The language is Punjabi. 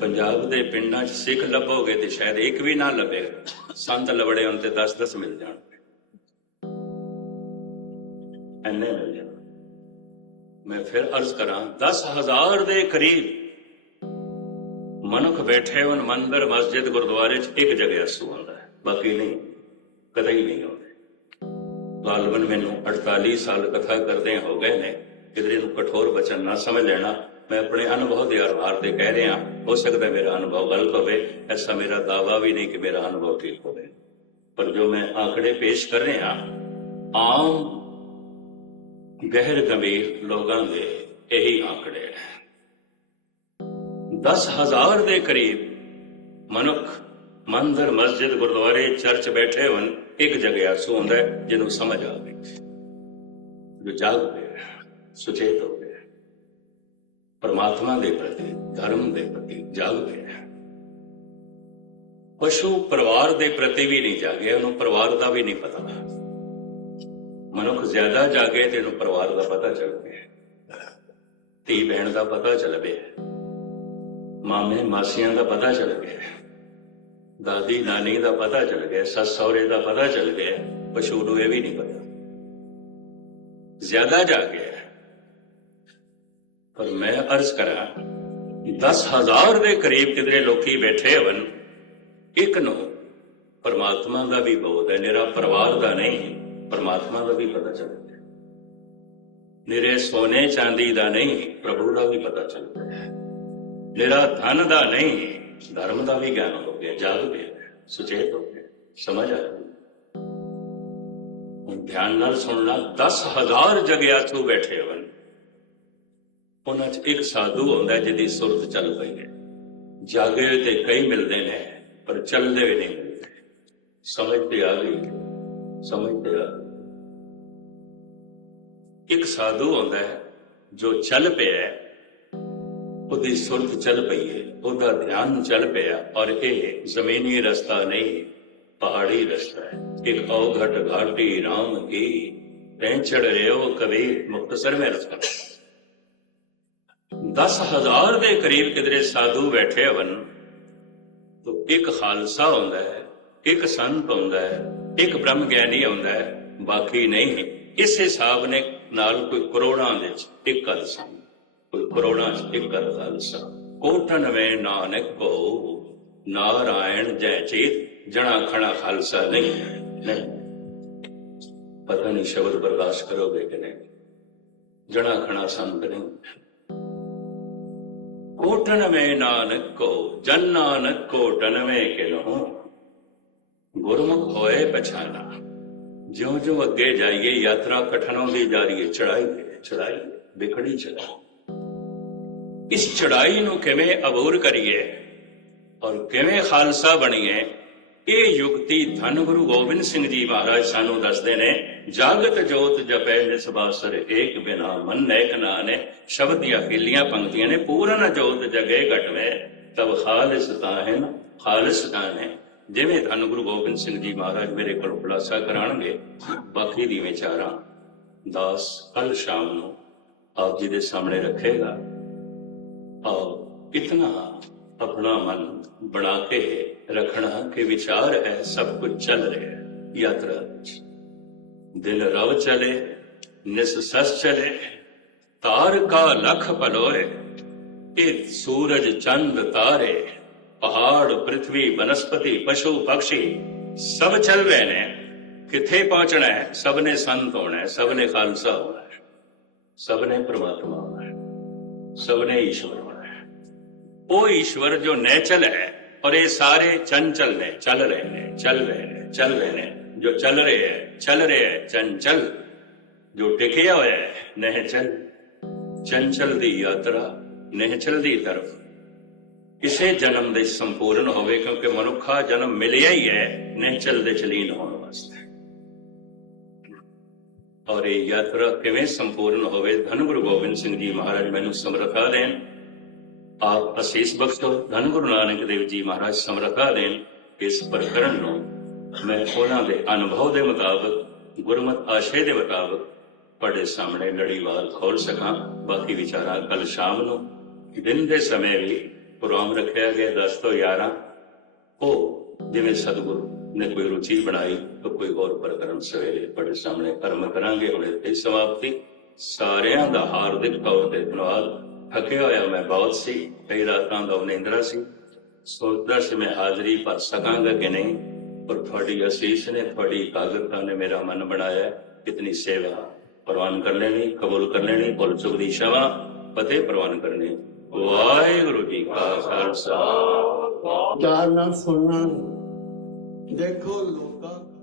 ਪੰਜਾਬ ਦੇ ਪਿੰਡਾਂ 'ਚ ਸਿੱਖ ਲੱਭੋਗੇ ਤੇ ਸ਼ਾਇਦ ਇੱਕ ਵੀ ਨਾ ਲੱਭੇਗਾ ਸੰਤ ਲਵੜੇ ਹੁਣ 10-10 ਮਿਲ ਜਾਣਗੇ ਐਨੇ ਮਿਲ ਜਾਣ। ਮੈਂ ਫਿਰ ਅਰਜ਼ ਕਰਾਂ 10000 ਦੇ ਕਰੀਬ ਮਨੁੱਖ ਬੈਠੇ ਹੋਣ, ਮੰਦਰ, ਮਸਜਿਦ, ਗੁਰਦੁਆਰੇ 'ਚ ਇੱਕ ਜਗ੍ਹਾ ਸੂ ਹੁੰਦਾ ਹੈ। ਬਾਕੀ ਨਹੀਂ, ਕਦੇ ਹੀ ਨਹੀਂ ਆਉਂਦੇ। ਗਾਲਬਨ ਮੈਨੂੰ 48 ਸਾਲ ਕਥਾ ਕਰਦੇ ਹੋ ਗਏ ਨੇ, ਕਿਧਰੇ ਨੂੰ ਕਠੋਰ ਬਚਨ ਨਾ ਸਮਝ ਲੈਣਾ ਮੈਂ ਆਪਣੇ ਅਨੁਭਵ ਦੇ ਆਧਾਰ ਤੇ ਕਹਿ ਰਿਹਾ, ਹੋ ਸਕਦਾ ਮੇਰਾ ਅਨੁਭਵ ਗਲਤ ਹੋਵੇ, ਐਸਾ ਮੇਰਾ ਦਾਵਾ ਵੀ ਨਹੀਂ ਕਿ ਮੇਰਾ ਅਨੁਭਵ ਠੀਕ ਹੋਵੇ। ਪਰ ਜੋ ਮੈਂ ਆંકੜੇ ਪੇਸ਼ ਕਰ ਰਿਹਾ, ਆਮ ਗਹਿਰ ਗੰਭੀਰ ਲੋਕਾਂ ਦੇ ਇਹੀ ਆંકੜੇ ਹੈ। 10000 ਦੇ ਕਰੀਬ ਮਨੁੱਖ ਮੰਦਰ, ਮਸਜਿਦ, ਗੁਰਦੁਆਰੇ, ਚਰਚ ਬੈਠੇ ਹੋਣ, ਇੱਕ ਜਗ੍ਹਾ ਸੋ ਹੁੰਦਾ ਜਿਹਨੂੰ ਸਮਝ ਆਵੇ ਜੋ ਜਾਗ ਪਿਆ ਸੁਚੇਤ ਹੋ ਪਰਮਾਤਮਾ ਦੇ ਪ੍ਰਤੀ, ਧਰਮ ਦੇ ਪ੍ਰਤੀ ਜਾਗ ਪਿਆ ਪਸ਼ੂ ਪਰਿਵਾਰ ਦੇ ਪ੍ਰਤੀ ਵੀ ਨਹੀਂ ਜਾਗਿਆ ਉਹਨੂੰ ਪਰਿਵਾਰ ਦਾ ਵੀ ਨਹੀਂ ਪਤਾ। ਮਨੁੱਖ ਜ਼ਿਆਦਾ ਜਾਗੇ ਤੇ ਇਹਨੂੰ ਪਰਿਵਾਰ ਦਾ ਪਤਾ ਚੱਲ ਪਿਆ ਧੀ ਬਹਿਣ ਦਾ ਪਤਾ ਚੱਲ ਪਿਆ ਮਾਮੇ, ਮਾਸੀਆਂ ਦਾ ਪਤਾ ਚੱਲ ਗਿਆ ਦਾਦੀ, ਨਾਨੀ ਦਾ ਪਤਾ ਚੱਲ ਗਿਆ ਸੱਸ ਸਹੁਰੇ ਦਾ ਪਤਾ ਚੱਲ ਗਿਆ ਪਸ਼ੂ ਨੂੰ ਇਹ ਵੀ ਨਹੀਂ ਪਤਾ। ਜ਼ਿਆਦਾ ਜਾ ਗਿਆ ਪਰ ਮੈਂ ਅਰਜ਼ ਕਰਾਂ 10000 ਦੇ ਕਰੀਬ ਕਿਧਰੇ ਲੋਕੀ ਬੈਠੇ ਹੋਣ, ਇੱਕ ਨੂੰ ਪਰਮਾਤਮਾ ਦਾ ਵੀ ਬੋਧ ਹੈ ਨਿਰਾ ਪਰਿਵਾਰ ਦਾ ਨਹੀਂ, ਪਰਮਾਤਮਾ ਦਾ ਵੀ ਪਤਾ ਚੱਲਦਾ ਹੈ। ਨਿਰੇ ਸੋਨੇ ਚਾਂਦੀ ਦਾ ਨਹੀਂ, ਪ੍ਰਭੂ ਦਾ ਵੀ ਪਤਾ ਚੱਲਦਾ ਹੈ। ਨਿਰਾ ਧਨ ਦਾ ਨਹੀਂ, ਧਰਮ ਦਾ ਵੀ ਗਿਆਨ ਹੋ ਗਿਆ, ਜਾਗ ਗਿਆ, ਸੁਚੇਤ ਹੋ ਗਿਆ, ਸਮਝ ਆ ਗਈ ਹੁਣ ਧਿਆਨ ਨਾਲ ਸੁਣਨਾ 10000 ਜਗਿਆ ਤੂੰ ਬੈਠੇ ਹੋਣ ਉਹਨਾਂ 'ਚ ਇੱਕ ਸਾਧੂ ਹੁੰਦਾ ਜਿਹਦੀ ਸੁਰਤ ਚੱਲ ਪਈ ਹੈ। ਜਾਗੇ ਤੇ ਕਈ ਮਿਲਦੇ ਨੇ, ਪਰ ਚੱਲਦੇ ਵੀ ਨਹੀਂ। ਸਮਝ ਤੇ ਆ ਗਈ ਸਮਝ ਤੇ ਆ। ਇੱਕ ਸਾਧੂ ਹੁੰਦਾ ਹੈ, ਜੋ ਚੱਲ ਪਿਆ ਉਹਦੀ ਸੁਰਤ ਚੱਲ ਪਈ ਹੈ, ਉਹਦਾ ਧਿਆਨ ਚੱਲ ਪਿਆ, ਔਰ ਇਹ ਜ਼ਮੀਨੀ ਰਸਤਾ ਨਹੀਂ, ਪਹਾੜੀ ਰਸਤਾ ਹੈ। ਇੱਕ ਔਘਟ ਘਾਟੀ ਰਾਮ ਕੀ, ਤੈਂ ਚੜ ਰਿਓ ਕਬੀਰ ਮੁਖਤਸਰ ਮੈਂ ਰਸਤਾ। 10000 ਦੇ ਕਰੀਬ ਕਿਧਰੇ ਸਾਧੂ ਬੈਠੇ ਹਨ ਤੋ ਇੱਕ ਖਾਲਸਾ ਹੁੰਦਾ ਹੈ, ਇੱਕ ਸੰਤ ਹੁੰਦਾ ਹੈ, ਇੱਕ ਬ੍ਰਹਮ ਗਿਆਨੀ ਹੁੰਦਾ ਹੈ, ਬਾਕੀ ਨਹੀਂ। ਇਸ ਹਿਸਾਬ ਨੇ ਨਾਲ ਕੋਈ ਕਰੋੜਾਂ ਦੇ ਵਿੱਚ ਇੱਕ ਖਾਲਸਾ, ਕੋਈ ਕਰੋੜਾਂ ਚ ਇੱਕ ਖਾਲਸਾ। ਕੋਟਨ ਵੇ ਨਾਨਕ ਕੋ, ਨਾਰਾਇਣ ਜੈ ਚੇਤ, ਜਣਾ ਖਣਾ ਖਾਲਸਾ ਨਹੀਂ ਨਹੀਂ। ਪਤਾ ਨਹੀਂ ਸ਼ਬਦ ਬਰਦਾਸ਼ਤ ਕਰੋਗੇ ਕਿ ਨਹੀਂ। ਜਣਾ ਖਣਾ ਸੰਤ ਨਹੀਂ। ਕੋਟਨ ਵੇ ਨਾਨਕ ਕੋ ਜਨ ਗੁਰਮੁਖ ਹੋਏ ਪਛਾਨਾ। ਜਿਉਂ ਜਿਉਂ ਅੱਗੇ ਜਾਈਏ, ਯਾਤਰਾ ਕਠਨ ਹੁੰਦੀ ਜਾ ਰਹੀ ਹੈ ਚੜਾਈ ਚੜਾਈ ਵਿਖੜੀ ਚੜਾਈ। ਇਸ ਚੜਾਈ ਨੂੰ ਕਿਵੇਂ ਅਬੂਰ ਕਰੀਏ? ਔਰ ਕਿਵੇਂ ਖਾਲਸਾ ਬਣੀਏ? ਇਹ ਯੁਕਤੀ ਧੰਨ ਗੁਰੂ ਗੋਬਿੰਦ ਸਿੰਘ ਜੀ ਮਹਾਰਾਜ ਸਾਨੂੰ ਦੱਸਦੇ ਨੇ, ਜਗਤ ਜੋਤ ਜਪੈ ਨਿਸ ਬਾਸਰ ਏਕ ਬਿਨਾ ਮਨ ਨੈਕ ਨਾਨੇ ਸ਼ਬਦ ਦੀਆਂ ਖੇਲੀਆਂ ਪੰਕਤੀਆਂ ਨੇ, ਪੂਰਨ ਜੋਤ ਜਗੇ ਘਟਵੇ, ਤਬ ਖਾਲਿਸ ਤਾਹਨ ਖਾਲਿਸ ਤਾਹਨ। ਜਿਵੇਂ ਧੰਨ ਗੁਰੂ ਗੋਬਿੰਦ ਸਿੰਘ ਜੀ ਮਹਾਰਾਜ ਮੇਰੇ ਕੋਲ ਖੁਲਾਸਾ ਕਰਾਣਗੇ, ਬਾਕੀ ਦੀ ਵਿਚਾਰਾਂ ਦਾਸ ਕੱਲ ਸ਼ਾਮ ਨੂੰ ਆਪ ਜੀ ਦੇ ਸਾਹਮਣੇ ਰੱਖੇਗਾ। ਆਓ ਇਤਨਾ अपना मन बना के रखना कि विचार है, सब कुछ चल रहे है, यात्रा। दिन रव चले सस चले, तार का लख पलोए सूरज चंद तारे, पहाड़, पृथ्वी, वनस्पति, पशु, पक्षी, सब चल रहे ने किथे पहुँचना है? सबने संत होना है, सबने खालसा होना है, सबने परमात्मा होना है, सबने ईश्वर होना है वो ईश्वर जो नेचल है और ये सारे चंचल ने चल रहे हैं चल रहे हैं चल रहे हैं जो चल रहे हैं चल रहे हैं चंचल जो टिकिया हुआ है नहचल ਚੰਚਲ ਦੀ ਯਾਤਰਾ ਨਿਹਚਲ ਦੀ ਤਰਫ ਕਿਸੇ ਜਨਮ ਦੇ ਸੰਪੂਰਨ ਹੋਵੇ ਕਿਉਂਕਿ ਮਨੁੱਖਾ ਜਨਮ ਮਿਲਿਆ ਹੀ ਹੈ ਨਿਹਚਲ ਦੇ ਚਲੀਨ ਹੋਣ ਵਾਸਤੇ ਔਰ ਇਹ ਯਾਤਰਾ ਕਿਵੇਂ ਸੰਪੂਰਨ ਹੋਵੇ ਧੰਨ ਗੁਰੂ ਗੋਬਿੰਦ ਸਿੰਘ ਜੀ ਮਹਾਰਾਜ ਮੈਨੂੰ ਸਮਰੱਥਾ ਦੇਣ ਆਪ ਅਸੀਸ ਬਖਸ਼ੋ ਧੰਨ ਗੁਰੂ ਨਾਨਕ ਦੇਵ ਜੀ ਮਹਾਰਾਜ ਸਮਰੱਥਾ ਦੇਣ ਇਸ ਪ੍ਰਕਰਣ ਨੂੰ, ਮੈਂ ਉਹਨਾਂ ਦੇ ਅਨੁਭਵ ਦੇ ਮੁਤਾਬਕ, ਗੁਰਮਤ ਆਸ਼ੇ ਦੇ ਮੁਤਾਬਕ ਤੁਹਾਡੇ ਸਾਹਮਣੇ ਲੜੀਵਾਰ ਖੋਲ ਸਕਾਂ। ਬਾਕੀ ਵਿਚਾਰਾਂ ਕੱਲ ਸ਼ਾਮ ਨੂੰ, ਦਿਨ ਦੇ ਸਮੇਂ ਵੀ ਪ੍ਰੋਗਰਾਮ ਰੱਖਿਆ ਗਿਆ 10 ਤੋਂ 11 ਉਹ ਜਿਵੇਂ ਸਤਿਗੁਰੂ ਨੇ ਕੋਈ ਰੁਚੀ ਬਣਾਈ, ਤਾਂ ਕੋਈ ਹੋਰ ਪ੍ਰਕਰਮ ਸਵੇਰੇ ਤੁਹਾਡੇ ਸਾਹਮਣੇ ਕਰਮ ਕਰਾਂਗੇ। ਹੁਣ ਇੱਥੇ ਸਮਾਪਤੀ ਸਾਰਿਆਂ ਦਾ ਹਾਰਦਿਕ ਤੌਰ ਤੇ ਧੰਨਵਾਦ। ਥੱਕਿਆ ਹੋਇਆ ਮੈਂ ਬਹੁਤ ਸੀ, ਕਈ ਰਾਤਾਂ ਦਾ ਨਿੰਦਰਾ ਸੀ। ਸੋਚਦਾ ਸੀ ਮੈਂ ਹਾਜ਼ਰੀ ਭਰ ਸਕਾਂਗਾ ਕਿ ਨਹੀਂ, ਪਰ ਤੁਹਾਡੀ ਅਸੀਸ ਨੇ, ਤੁਹਾਡੀ ਇਕਾਗਰਤਾ ਨੇ ਮੇਰਾ ਮਨ ਬਣਾਇਆ। ਕਿਤਨੀ ਸੇਵਾ ਪ੍ਰਵਾਨ ਕਰ ਲੈਣੀ, ਕਬੂਲ ਕਰ ਲੈਣੀ, ਭੁੱਲ ਚੁੱਕ ਦੀ ਸ਼ਵਾ ਫਤਿਹ ਪ੍ਰਵਾਨ ਕਰਨੀ। ਵਾਹਿਗੁਰੂ ਜੀ ਕਾ ਖਾਲਸਾ। ਚਾਰ ਨਾਲ ਸੁਣਨਾ। ਦੇਖੋ ਲੋਕਾਂ